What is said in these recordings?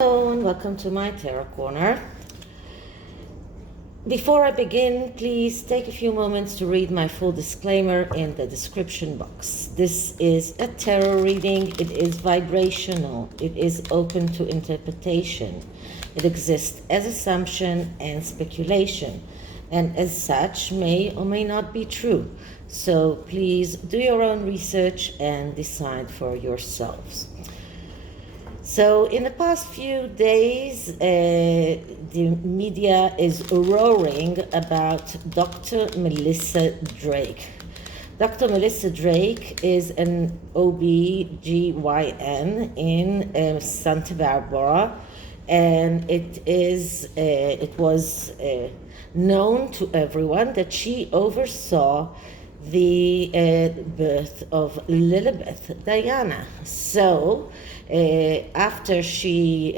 Hello and welcome to my Tarot Corner. Before I begin, please take a few moments to read my full disclaimer in the description box. This is a tarot reading. It is vibrational. It is open to interpretation. It exists as assumption and speculation, and as such may or may not be true. So please do your own research and decide for yourselves. So in the past few days, the media is roaring about Dr. Melissa Drake. Dr. Melissa Drake is an OB/GYN in Santa Barbara, and it was known to everyone that she oversaw the birth of Lilibet Diana. So after she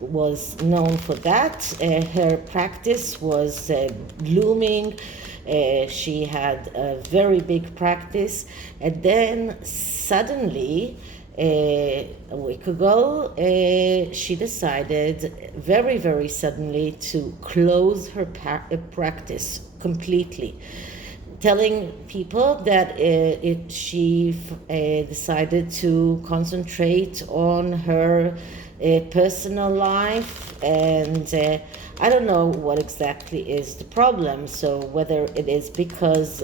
was known for that, her practice was blooming. She had a very big practice, and then suddenly a week ago she decided very, very suddenly to close her practice completely, telling people that she decided to concentrate on her personal life, and I don't know what exactly is the problem. So whether it is because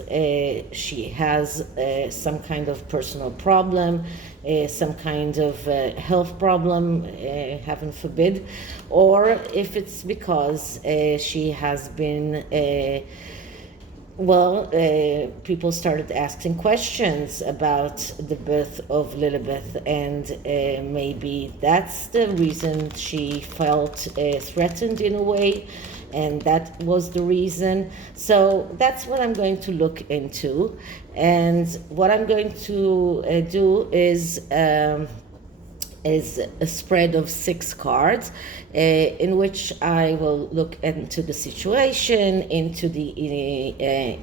she has some kind of personal problem, some kind of health problem, heaven forbid, or if it's because she has been people started asking questions about the birth of Lilibet, and maybe that's the reason she felt threatened in a way, and that was the reason. So that's what I'm going to look into, and what I'm going to do is a spread of 6 cards in which I will look into the situation, into the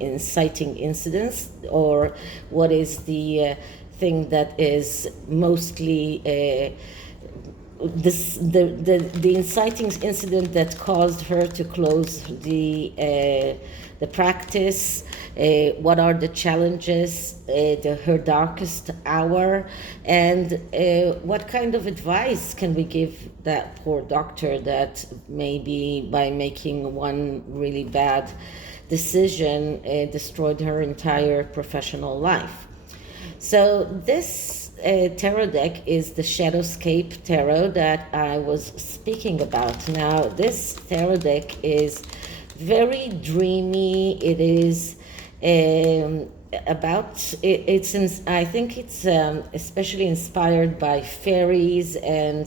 inciting incidents, or what is the thing that is mostly the inciting incident that caused her to close the practice, what are the challenges, her darkest hour, and what kind of advice can we give that poor doctor that maybe by making one really bad decision destroyed her entire professional life. So this tarot deck is the SHADOWSCAPE tarot that I was speaking about. Now, this tarot deck is very dreamy. It is I think it's especially inspired by fairies, and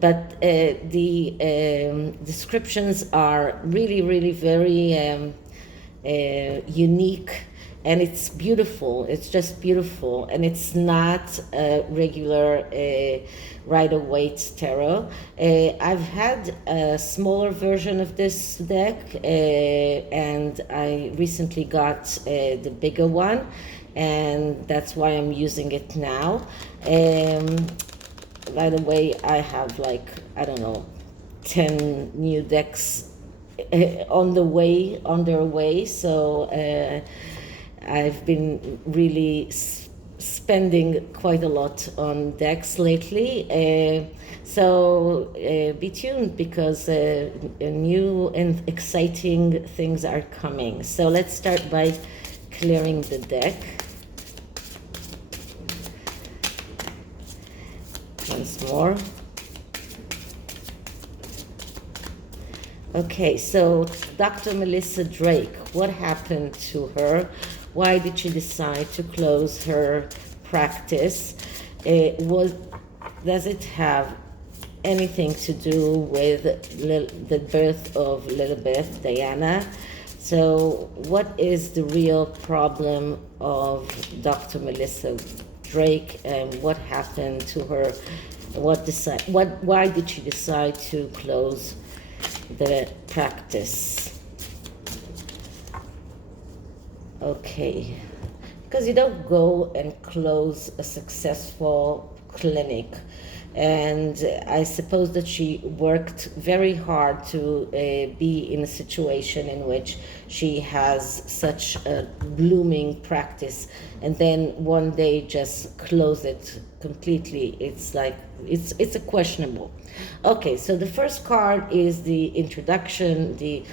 but the descriptions are really very unique, and it's beautiful. It's just beautiful, and it's not a regular Rider-Waite tarot. I've had a smaller version of this deck, and I recently got the bigger one, and that's why I'm using it now. By the way, I have I don't know, 10 new decks on their way, so I've been really spending quite a lot on decks lately, so be tuned, because new and exciting things are coming. So let's start by clearing the deck once more. Okay, so Dr. Melissa Drake, what happened to her? Why did she decide to close her practice? Does it have anything to do with the birth of Lilibet Diana? So what is the real problem of Dr. Melissa Drake, and what happened to her? Why did she decide to close the practice? Okay, because you don't go and close a successful clinic and I suppose that she worked very hard to be in a situation in which she has such a blooming practice, and then one day just close it completely. It's like it's a questionable. Okay, so the first card is the introduction, the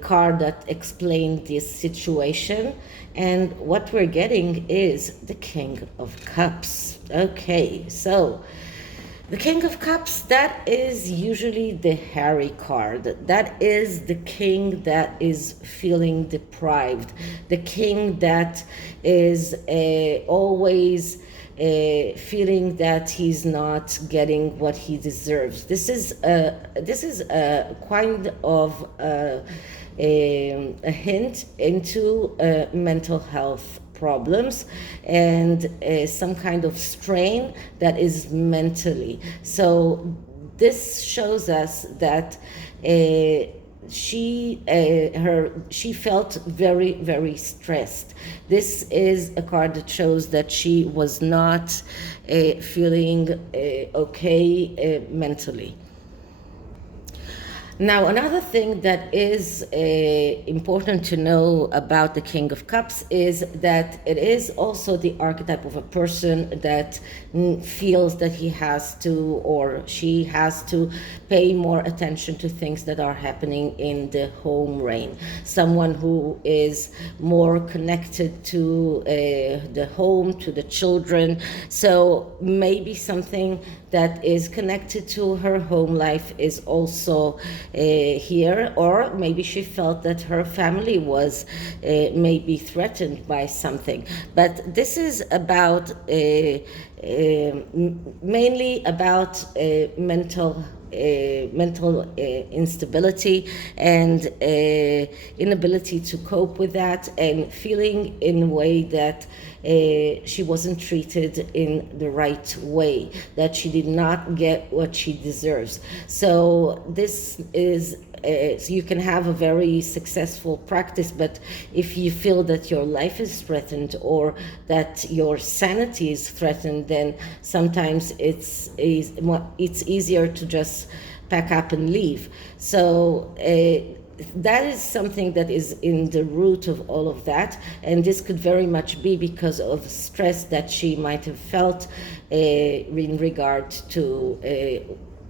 card that explained this situation, and what we're getting is the King of Cups. Okay, so the King of Cups, that is usually the hairy card. That is the king that is feeling deprived, the king that is always feeling that he's not getting what he deserves. This is a kind of a hint into mental health problems and some kind of strain that is mentally. So this shows us that she felt very, very stressed. This is a card that shows that she was not feeling okay mentally. Now, another thing that is important to know about the King of Cups is that it is also the archetype of a person that feels that he has to or she has to pay more attention to things that are happening in the home reign. Someone who is more connected to the home, to the children. So maybe something that is connected to her home life is also here, or maybe she felt that her family was maybe threatened by something. But this is about mainly about mental instability and inability to cope with that, and feeling in a way that she wasn't treated in the right way, that she did not get what she deserves. So this is so you can have a very successful practice, but if you feel that your life is threatened or that your sanity is threatened, then sometimes it's easier to just pack up and leave. So that is something that is in the root of all of that, and this could very much be because of stress that she might have felt in regard to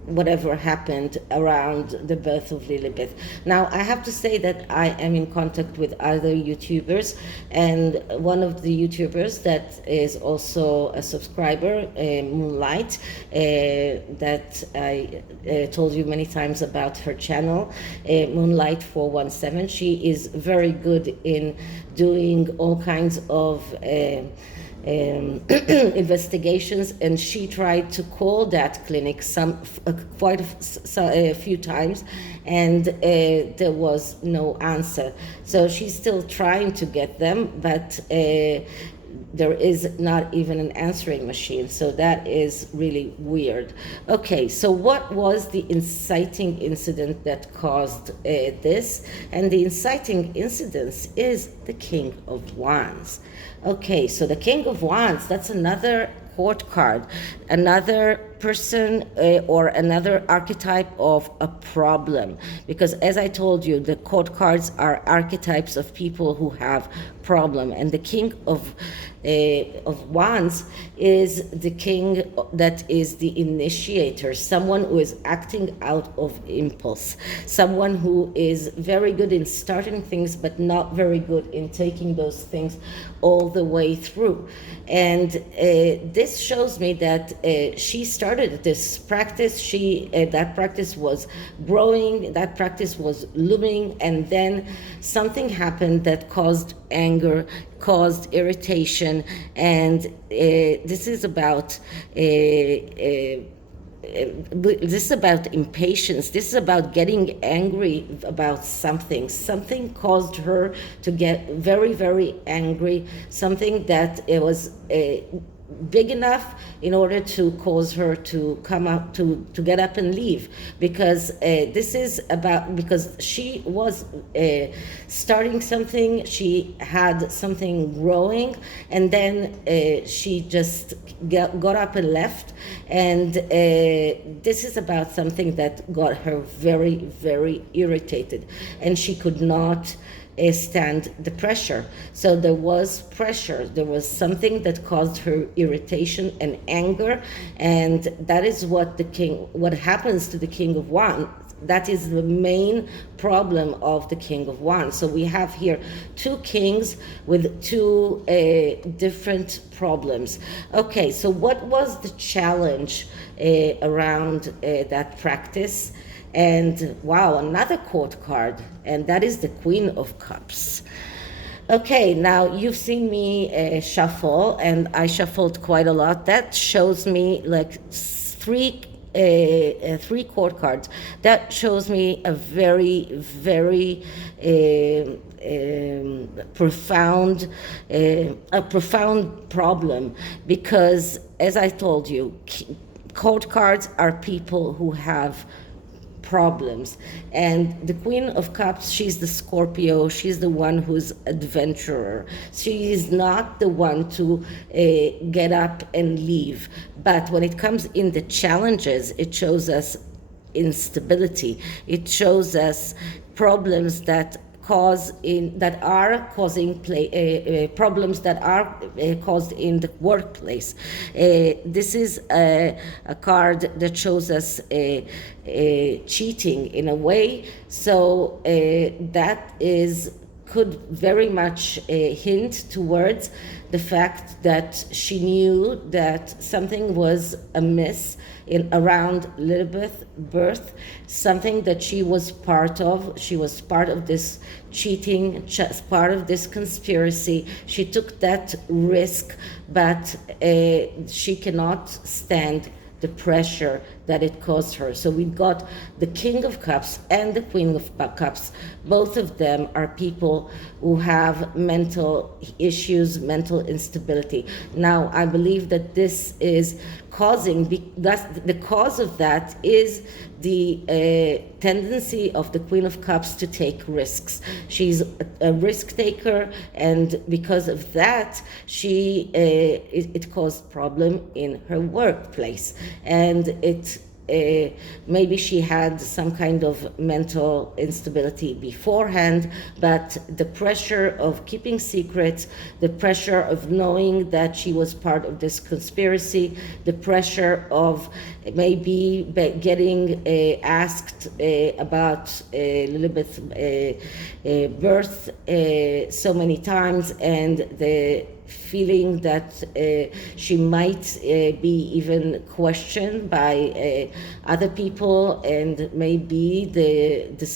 whatever happened around the birth of Lilibet. Now, I have to say that I am in contact with other YouTubers, and one of the YouTubers that is also a subscriber, Moonlight, that I told you many times about her channel, Moonlight 417. She is very good in doing all kinds of investigations, and she tried to call that clinic quite a few times, and there was no answer. So she's still trying to get them, but there is not even an answering machine. So that is really weird. Okay, so what was the inciting incident that caused this? And the inciting incident is the King of Wands. Okay, so the King of Wands, that's another court card, another person or another archetype of a problem, because as I told you, the court cards are archetypes of people who have problem, and the King of Wands is the king that is the initiator, someone who is acting out of impulse, someone who is very good in starting things but not very good in taking those things all the way through. And this shows me that she started this practice, that practice was growing, that practice was looming, and then something happened that caused anger, caused irritation, and this is about impatience. This is about getting angry about something. Something caused her to get very, very angry. Something that it was big enough in order to cause her to come up, to get up and leave, because this is about, because she was starting something, she had something growing, and then she just got up and left, and this is about something that got her very, very irritated, and she could not stand the pressure. So there was pressure, there was something that caused her irritation and anger, and that is what happens to the King of Wands. That is the main problem of the King of Wands. So we have here two kings with two different problems. Okay, so what was the challenge around that practice? And wow, another court card, and that is the Queen of Cups. Okay, now you've seen me shuffle, and I shuffled quite a lot. That shows me like three court cards. That shows me a very, very profound problem, because as I told you, court cards are people who have problems, and the Queen of Cups, she's the Scorpio, she's the one who's adventurer, she is not the one to get up and leave. But when it comes in the challenges, it shows us instability, it shows us problems that are causing problems that are caused in the workplace. This is a card that shows us cheating in a way. So that could very much hint towards the fact that she knew that something was amiss around Lilibet's birth, something that she was part of. She was part of this cheating, part of this conspiracy. She took that risk, but she cannot stand the pressure that it caused her. So we got the King of Cups and the Queen of Cups. Both of them are people who have mental issues, mental instability. Now, I believe that this is the cause of that is the tendency of the Queen of Cups to take risks. She's a risk taker, and because of that, it caused problem in her workplace, and maybe she had some kind of mental instability beforehand, but the pressure of keeping secrets, the pressure of knowing that she was part of this conspiracy, the pressure of maybe getting asked about Lilibet's birth so many times, and the feeling that she might be even questioned by other people, and maybe the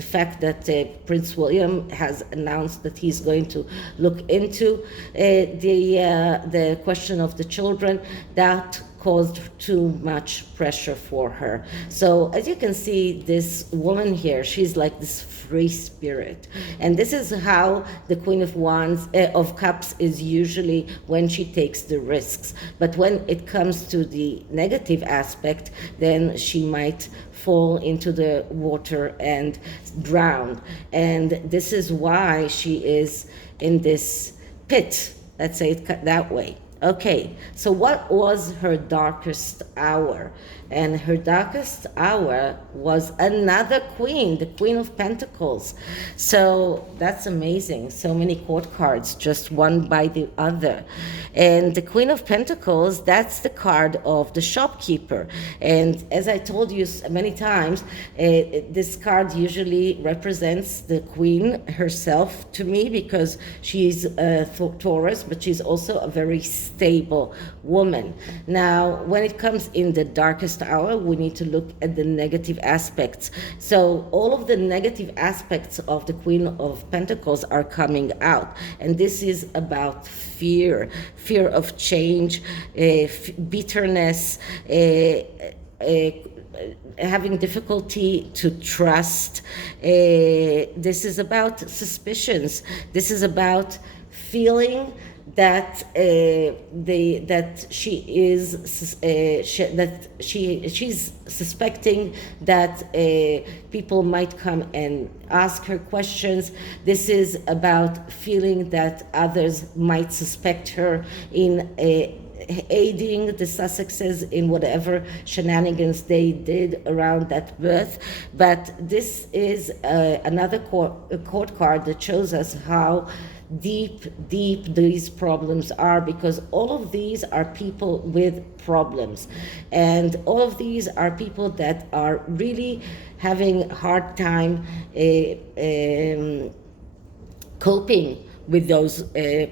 fact that Prince William has announced that he's going to look into the question of the children, that caused too much pressure for her. So as you can see, this woman here, she's like this free spirit, and this is how the Queen of Wands of Cups is usually when she takes the risks. But when it comes to the negative aspect, then she might fall into the water and drown, and this is why she is in this pit, let's say it that way. Okay, so what was her darkest hour? And her darkest hour was another queen, the Queen of Pentacles. So that's amazing. So many court cards, just one by the other. And the Queen of Pentacles, that's the card of the shopkeeper. And as I told you many times, this card usually represents the queen herself to me, because she's a Taurus, but she's also a very stable woman. Now, when it comes in the darkest hour, we need to look at the negative aspects. So all of the negative aspects of the Queen of Pentacles are coming out, and this is about fear of change, bitterness, having difficulty to trust. This is about suspicions. This is about feeling that she's suspecting that people might come and ask her questions. This is about feeling that others might suspect her in aiding the Sussexes in whatever shenanigans they did around that birth. But this is another court card that shows us how deep these problems are, because all of these are people with problems, and all of these are people that are really having a hard time coping with those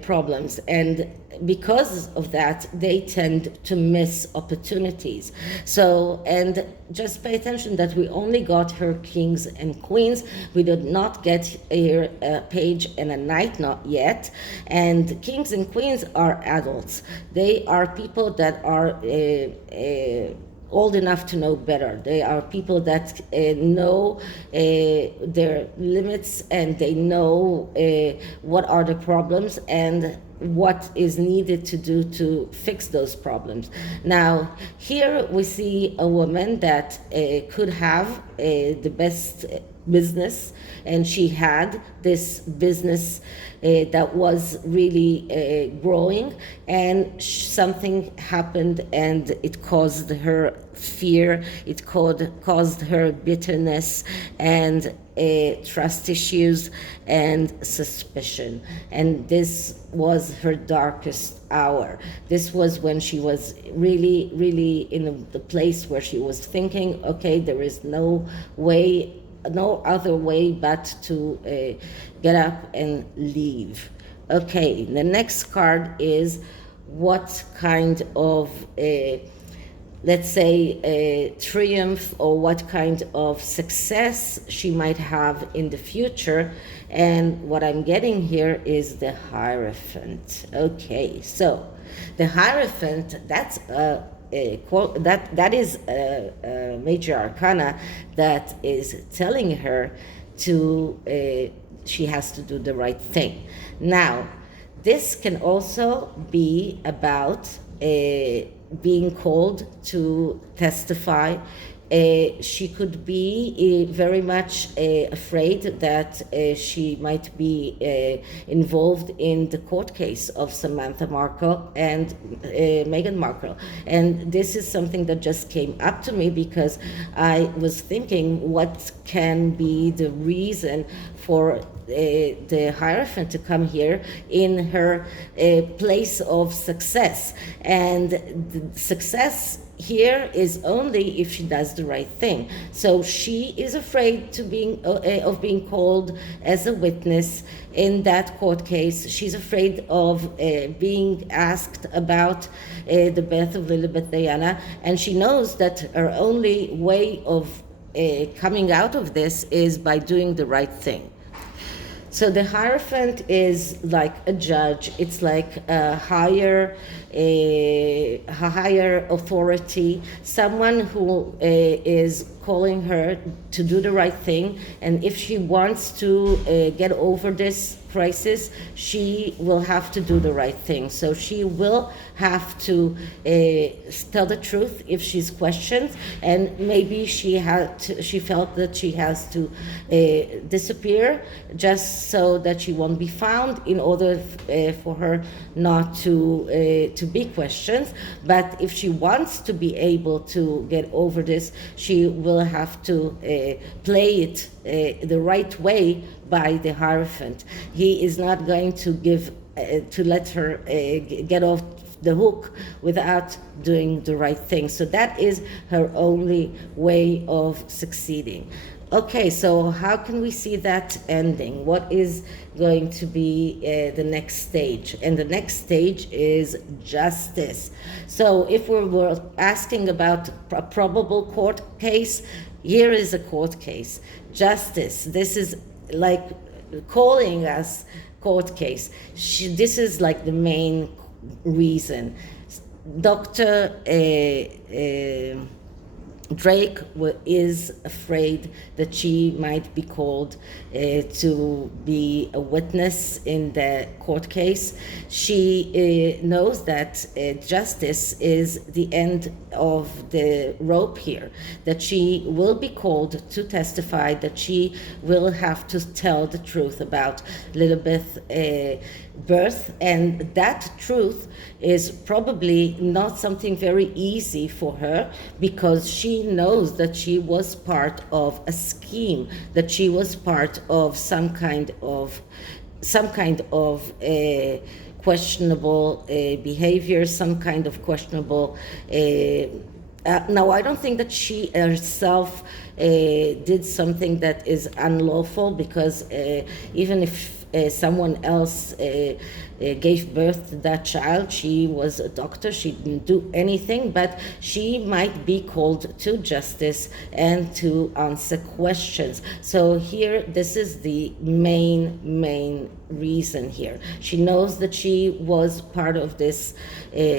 problems, and because of that they tend to miss opportunities. So, and just pay attention that we only got her kings and queens. We did not get a page and a knight, not yet. And kings and queens are adults. They are people that are old enough to know better. They are people that know their limits, and they know what are the problems and what is needed to do to fix those problems. Now, here we see a woman that could have the best business, and she had this business that was really growing, and something happened and it caused her fear, it caused her bitterness and trust issues and suspicion. And this was her darkest hour. This was when she was really in the place where she was thinking, okay, there is no other way but to get up and leave. Okay, the next card is what kind of let's say a triumph, or what kind of success she might have in the future. And what I'm getting here is the Hierophant. Okay, so the Hierophant, that's that is a major arcana that is telling her to she has to do the right thing. Now, this can also be about being called to testify. She could be very much afraid that she might be involved in the court case of Samantha Markle and Meghan Markle. And this is something that just came up to me because I was thinking, what can be the reason for the Hierophant to come here in her place of success? And the success here is only if she does the right thing. So she is afraid to of being called as a witness in that court case. She's afraid of being asked about the birth of Lilibet Diana, and she knows that her only way of coming out of this is by doing the right thing. So the Hierophant is like a judge. It's like a higher authority, someone who is calling her to do the right thing. And if she wants to get over this crisis, she will have to do the right thing. So she will have to tell the truth if she's questioned, and maybe she felt that she has to disappear just so that she won't be found, in order for her not to be questioned. But if she wants to be able to get over this, she will have to play it the right way by the Hierophant. He is not going to let her get off the hook without doing the right thing. So that is her only way of succeeding. Okay, so how can we see that ending? What is going to be the next stage? And the next stage is justice. So if we were asking about a probable court case, here is a court case. Justice, this is like calling us court case. This is like the main reason. Dr. Drake is afraid that she might be called to be a witness in the court case. She knows that justice is the end of the rope here, that she will be called to testify, that she will have to tell the truth about Lilibet's birth, and that truth is probably not something very easy for her, because she knows that she was part of a scheme, that she was part of some kind of questionable behavior, some kind of questionable now, I don't think that she herself did something that is unlawful, because even if someone else gave birth to that child, she was a doctor, she didn't do anything, but she might be called to justice and to answer questions. So here, this is the main reason here. She knows that she was part of this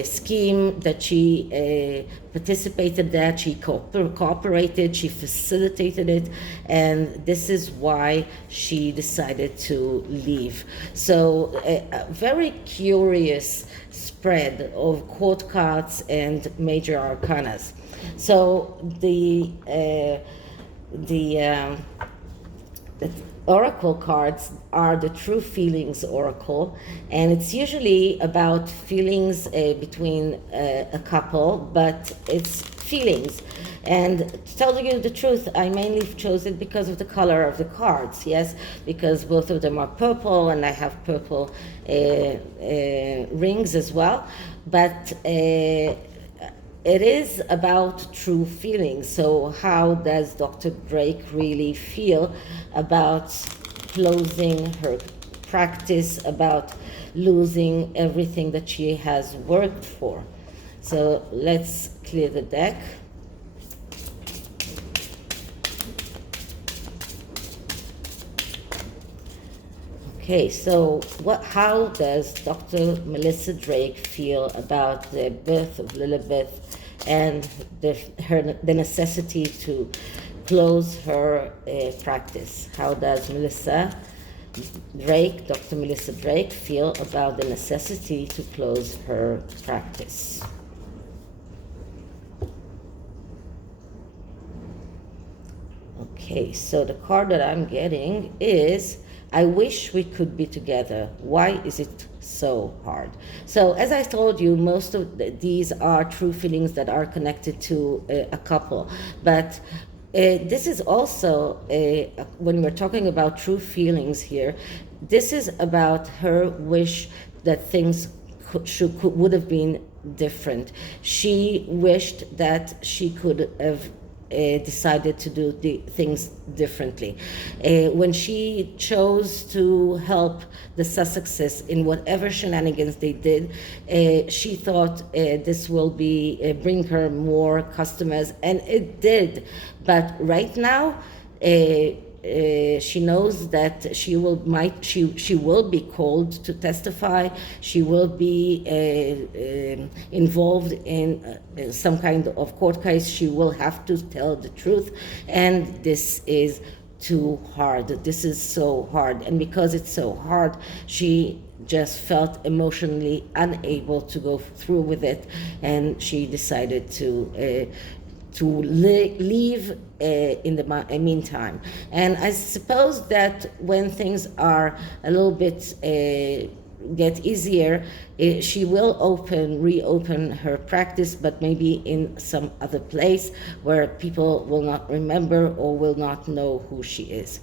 scheme, that she participated, that she cooperated, she facilitated it, and this is why she decided to leave. So a very curious spread of court cards and major arcanas. So the oracle cards are the true feelings oracle, and it's usually about feelings between a couple, but it's feelings. And to tell you the truth, I mainly chose it because of the color of the cards, yes, because both of them are purple, and I have purple rings as well, but it is about true feelings. So how does Dr. Drake really feel about closing her practice, about losing everything that she has worked for? So let's clear the deck. Okay, so how does Dr. Melissa Drake feel about the birth of Lilibet and the necessity to close her practice? How does Dr. Melissa Drake, feel about the necessity to close her practice? Okay, so the card that I'm getting is, I wish we could be together. Why is it so hard? So as I told you, most of these are true feelings that are connected to a couple. But this is also, when we're talking about true feelings here, this is about her wish that things would have been different. She wished that she could have decided to do the things differently. When she chose to help the Sussexes in whatever shenanigans they did, she thought this will bring her more customers, and it did. But right now, she knows that she will be called to testify. She will be involved in some kind of court case. She will have to tell the truth, and this is too hard. This is so hard, and because it's so hard, she just felt emotionally unable to go through with it, and she decided to leave in the meantime. And I suppose that when things are a little bit get easier, she will reopen her practice, but maybe in some other place where people will not remember or will not know who she is.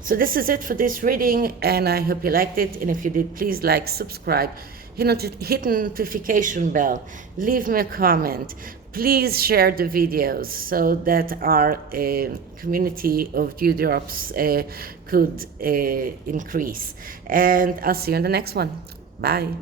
So this is it for this reading, and I hope you liked it. And if you did, please like, subscribe, hit notification bell, leave me a comment. Please share the videos so that our community of dewdrops could increase. And I'll see you in the next one. Bye.